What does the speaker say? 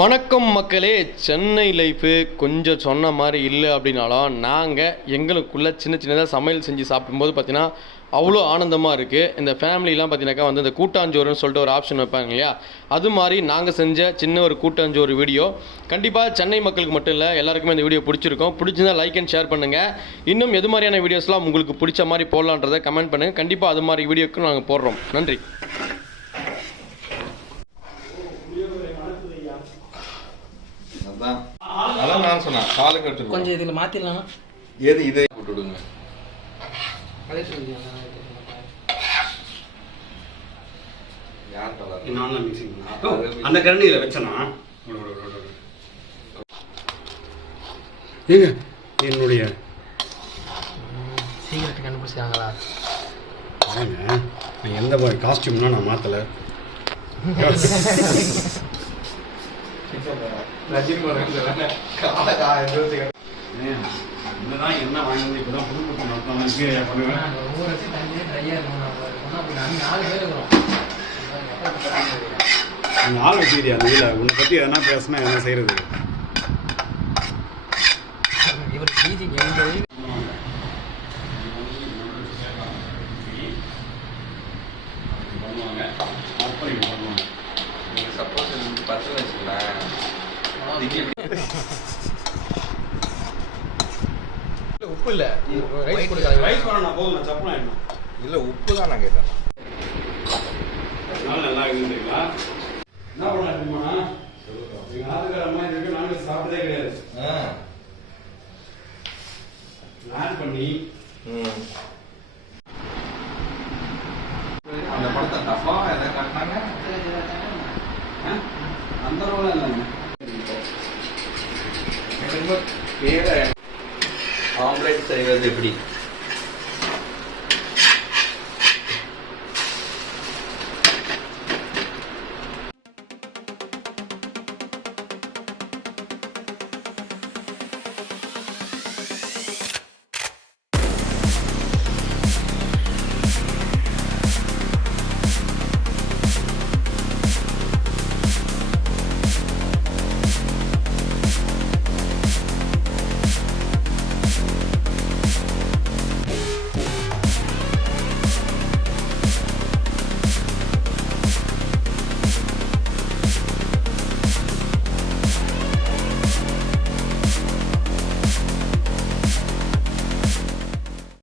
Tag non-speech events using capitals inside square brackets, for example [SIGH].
வணக்கம் மக்களே சென்னை லைஃபு கொஞ்சம் சொன்ன மாதிரி இல்லை அப்படின்னாலும் நாங்கள் எங்களுக்குள்ளே சின்ன சின்னதாக சமையல் செஞ்சு சாப்பிடும்போது பார்த்தீங்கன்னா அவ்வளோ ஆனந்தமாக இருக்குது இந்த ஃபேமிலிலாம் பார்த்தீங்கன்னாக்கா வந்து இந்த கூட்டாஞ்சோறுன்னு சொல்லிட்டு ஒரு ஆப்ஷன் வைப்பாங்க இல்லையா? அது மாதிரி நாங்கள் செஞ்ச சின்ன ஒரு கூட்டாஞ்சோறு வீடியோ கண்டிப்பாக சென்னை மக்களுக்கு மட்டும் இல்லை எல்லாருக்குமே இந்த வீடியோ பிடிச்சிருக்கும். பிடிச்சிருந்தா லைக் அண்ட் ஷேர் பண்ணுங்கள் இன்னும் எது மாதிரியான வீடியோஸ்லாம் உங்களுக்கு பிடிச்ச மாதிரி போடலான்றதை கமெண்ட் பண்ணுங்கள் கண்டிப்பாக அது மாதிரி வீடியோக்கு நாங்கள் போடுறோம். நன்றி. அதான். அதான் நான் சொன்னேன். காலுக்கு எடுத்துக்கோ கொஞ்சம் இதில் மாற்றிடலாம் எது இதை? போட்டு விடுங்க அந்த கரண்டியில் வச்சனா? ஏங்க? என்னுடைய சீக்கிரத்தை கண்டுபிடிச்சாங்களா ஏங்க நான் எந்த காஸ்டியூம்னா நான் மாற்றலை [LAUGHS] என்னதான் என்ன வாங்கி வந்து புது புது நடத்தாம பண்ணுவேன் நாங்கள் ஒவ்வொரு இடத்தையும் இருக்கணும் அப்படி நாங்கள் நாலு பேர் இருக்கிறோம் நீ ஆள் வச்சுக்கிறியா அந்த இதில் உன்னை பற்றி எதனா பேசினா எதனா செய்யறது பண்ணுவாங்க அர்ப்பணிப்பு பண்ணுவாங்க சப்போஸ் எனக்கு பத்து வச்சுக்கலாம் உப்பு இல்லை. ரைஸ் கொடுக்காது ரைஸ் பண்ண நான் போதும் நான் சப்பனா என்ன இல்ல. உப்பு தான் நான் கேட்டேன். நல்லா இருக்குங்களா என்ன பண்ண எங்க ஆத்துக்கார அம்மா இது வரைக்கும் நான்வெஜ் சாப்பிட்டதே கிடையாது பிளான் பண்ணி அந்த அளவுலாம் இல்லைங்க ஆம்லேட் செய்வது எப்படி?